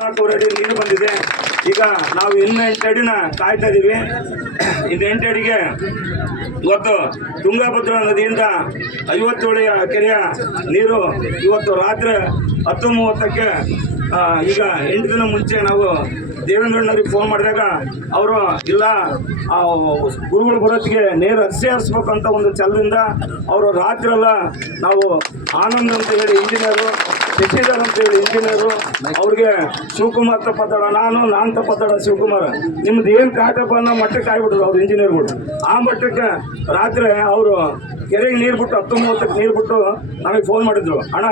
ಅಡಿ ನೀರು ಬಂದಿದೆ. ಈಗ ನಾವು ಇನ್ನು ಎಂಟು ಅಡಿನ ಕಾಯ್ತಾ ಇದೀವಿ. ಇನ್ನು ಎಂಟು ಅಡಿಗೆ ಇವತ್ತು ತುಂಗಭದ್ರಾ ನದಿಯಿಂದ ಐವತ್ತೇಳು ಕೆರೆಯ ನೀರು ಇವತ್ತು ರಾತ್ರಿ ಹತ್ತು ಮೂವತ್ತಕ್ಕೆ ಈಗ ಎಂಟು ದಿನ ಮುಂಚೆ ನಾವು ದೇವೇಂದ್ರಣ್ಣವ್ರಿಗೆ ಫೋನ್ ಮಾಡಿದಾಗ ಅವರು, ಇಲ್ಲ ಗುರುಗಳು ಬರೋತ್ತಿಗೆ ನೀರು ಹಸಿ ಹರಿಸ್ಬೇಕಂತ ಒಂದು ಛಲದಿಂದ ಅವರು ರಾತ್ರೆಲ್ಲ ನಾವು ಆನಂದ್ ಅಂತ ಹೇಳಿ ಇಂಜಿನಿಯರು ಶಶಿಧರ್ ಅಂತ ಹೇಳಿ ಇಂಜಿನಿಯರು, ಅವ್ರಿಗೆ ಶಿವಕುಮಾರ್ ತಪ್ಪತ್ತಡ ನಾನು ನಾನು ತಪ್ಪತ್ತಡ ಶಿವಕುಮಾರ್. ನಿಮ್ದು ಏನು ಕಾಟಪ್ಪ ಅನ್ನೋ ಮಟ್ಟಕ್ಕೆ ಆಗ್ಬಿಟ್ರು ಅವ್ರು ಇಂಜಿನಿಯರ್ಗಳು. ಆ ಮಟ್ಟಕ್ಕೆ ರಾತ್ರಿ ಅವರು ಕೆರೆಗೆ ನೀರು ಬಿಟ್ಟು ಹತ್ತು ಮೂವತ್ತಕ್ಕೆ ನೀರು ಬಿಟ್ಟು ನಮಗೆ ಫೋನ್ ಮಾಡಿದ್ರು, ಅಣ್ಣ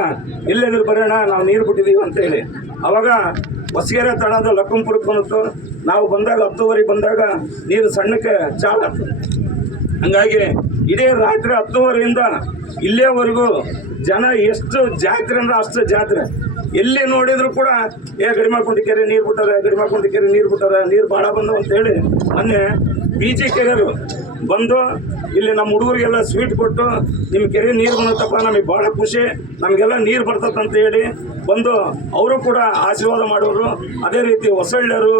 ಇಲ್ಲೆದ್ರು ಬರೋಣ, ನಾವು ನೀರು ಬಿಟ್ಟಿದ್ದೀವಿ ಅಂತ ಹೇಳಿ. ಅವಾಗ ಹೊಸಗೆರೆ ತಳದ ಲಕ್ಕಂಪುರಕ್ಕೆ ಬಂತು ನಾವು ಬಂದಾಗ ಹತ್ತುವರೆಗೆ ಬಂದಾಗ ನೀರು ಸಣ್ಣಕ್ಕೆ ಚಾಲಾತು ಹಂಗಾಗಿ ಇದೇ ರಾತ್ರಿ ಹತ್ತುವರೆಯಿಂದ ಇಲ್ಲೇವರೆಗೂ ಜನ ಎಷ್ಟು ಜಾತ್ರೆ ಅಂದ್ರೆ ಅಷ್ಟು ಜಾತ್ರೆ. ಎಲ್ಲಿ ನೋಡಿದ್ರು ಕೂಡ, ಏ ಗಡಿಮಾಕೊಂಡಿ ಕೆರೆ ನೀರು ಬಿಟ್ಟಾರೆ ಗಡಿಮಾಕೊಂಡಿ ಕೆರೆ ನೀರು ಬಿಟ್ಟಾರೆ ನೀರು ಭಾಳ ಬಂದವು ಅಂತೇಳಿ ಮೊನ್ನೆ ಬಿ ಜಿ ಕೆರೆಯರು ಬಂದು ಇಲ್ಲಿ ನಮ್ಮ ಹುಡುಗರಿಗೆಲ್ಲ ಸ್ವೀಟ್ ಕೊಟ್ಟು ನಿಮ್ಮ ಕೆರೆ ನೀರು ಬಂದತ್ತಪ್ಪ, ನಮಗೆ ಭಾಳ ಖುಷಿ. ನಮಗೆಲ್ಲ ನೀರು ಬರ್ತದೆ ಅಂತ ಹೇಳಿ ಬಂದು ಅವರು ಕೂಡ ಆಶೀರ್ವಾದ ಮಾಡೋರು. ಅದೇ ರೀತಿ ಹೊಸಳ್ಳಿಯರು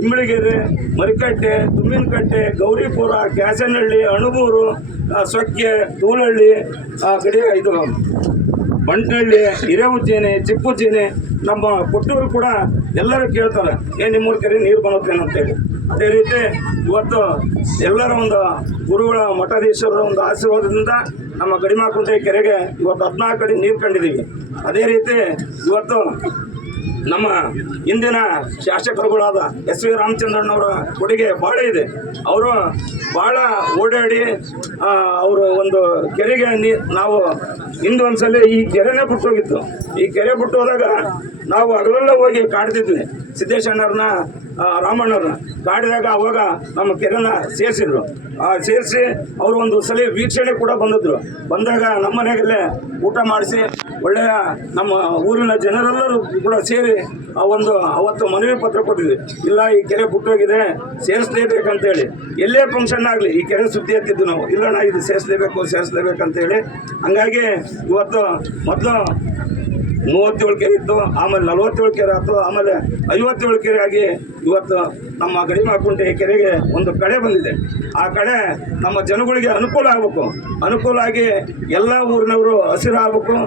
ಇಮ್ಮಳಿಗೆರೆ ಮರಿಕಟ್ಟೆ, ತುಮ್ಮಿನಕಟ್ಟೆ, ಗೌರಿಪುರ, ಕ್ಯಾಸನಹಳ್ಳಿ ಅಣುಗೂರು ಸೊಕ್ಕೆ, ತೂಲಹಳ್ಳಿ ಕಡೆ ಇದು ಬಂಟಹಳ್ಳಿ ಹಿರೇವುಜ್ಜೇನೆ ಚಿಪ್ಪುಜ್ಜೇನೆ ನಮ್ಮ ಕೊಟ್ಟೂರು ಕೂಡ ಎಲ್ಲರೂ ಕೇಳ್ತಾರೆ ಏನು ನಿಮ್ಮೂರು ಕೆರೆ ನೀರು ಬಂದತ್ತೇನು ಅಂತೇಳಿ ಅದೇ ರೀತಿ ಇವತ್ತು ಎಲ್ಲರ ಒಂದು ಗುರುಗಳ ಮಠಾಧೀಶರ ಒಂದು ಆಶೀರ್ವಾದದಿಂದ ನಮ್ಮ ಗಡಿಮಾಕುಂಟೆ ಕೆರೆಗೆ ಇವತ್ತು ಹದಿನಾಲ್ಕು ಅಡಿ ನೀರು ಕಂಡಿದ್ದೀವಿ. ಅದೇ ರೀತಿ ಇವತ್ತು ನಮ್ಮ ಇಂದಿನ ಶಾಸಕರುಗಳಾದ ಎಸ್ ವಿ ರಾಮಚಂದ್ರಣ್ಣವರ ಕೊಡುಗೆ ಭಾಳ ಇದೆ. ಅವರು ಭಾಳ ಓಡಾಡಿ ಅವರು ಒಂದು ಕೆರೆಗೆ ನೀ, ನಾವು ಹಿಂದೆ ಒಂದ್ಸಲ ಈ ಕೆರೆನೇ ಬಿಟ್ಟೋಗಿತ್ತು ಈ ಕೆರೆ ಬಿಟ್ಟು ಹೋದಾಗ ನಾವು ಅದರಲ್ಲೇ ಹೋಗಿ ಕಾಡ್ತಿದ್ವಿ. ಸಿದ್ದೇಶಣ್ಣವ್ರನ್ನ ರಾಮಣ್ಣವ್ರನ್ನ ಕಾಡಿದಾಗ ಅವಾಗ ನಮ್ಮ ಕೆರೆನ ಸೇರಿಸಿದ್ರು. ಸೇರಿಸಿ ಅವರು ಒಂದು ಸಲ ವೀಕ್ಷಣೆ ಕೂಡ ಬಂದಿದ್ರು. ಬಂದಾಗ ನಮ್ಮ ಮನೆಯಲ್ಲೇ ಊಟ ಮಾಡಿಸಿ, ಒಳ್ಳೆಯ ನಮ್ಮ ಊರಿನ ಜನರೆಲ್ಲರೂ ಕೂಡ ಸೇರಿ ಆ ಒಂದು ಅವತ್ತು ಮನವಿ ಪತ್ರ ಕೊಟ್ಟಿದ್ವಿ. ಇಲ್ಲ, ಈ ಕೆರೆ ಬಿಟ್ಟೋಗಿದೆ, ಸೇರಿಸ್ಲೇಬೇಕಂತೇಳಿ. ಎಲ್ಲೇ ಫಂಕ್ಷನ್ ಆಗಲಿ, ಈ ಕೆರೆ ಸುದ್ದಿ ಎತ್ತಿದ್ದು ನಾವು. ಇಲ್ಲಣ್ಣ ಇದು ಸೇರಿಸ್ಲೇಬೇಕು ಹೇಳಿ ಹಂಗಾಗಿ ಇವತ್ತು ಮೊದಲು ಮೂವತ್ತೇಳು ಕೆರೆ ಇತ್ತು, ಆಮೇಲೆ ನಲವತ್ತೇಳು ಕೆರೆ ಆಯ್ತು, ಆಮೇಲೆ ಐವತ್ತೇಳು ಕೆರೆ ಆಗಿ ಇವತ್ತು ನಮ್ಮ ಗಡಿಮಾಕುಂಟೆ ಕೆರೆಗೆ ಒಂದು ಕಡೆ ಬಂದಿದೆ. ಆ ಕಡೆ ನಮ್ಮ ಜನಗಳಿಗೆ ಅನುಕೂಲ ಆಗಬೇಕು. ಅನುಕೂಲ ಆಗಿ ಎಲ್ಲ ಊರಿನವರು ಹಸಿರು ಆಗಬೇಕು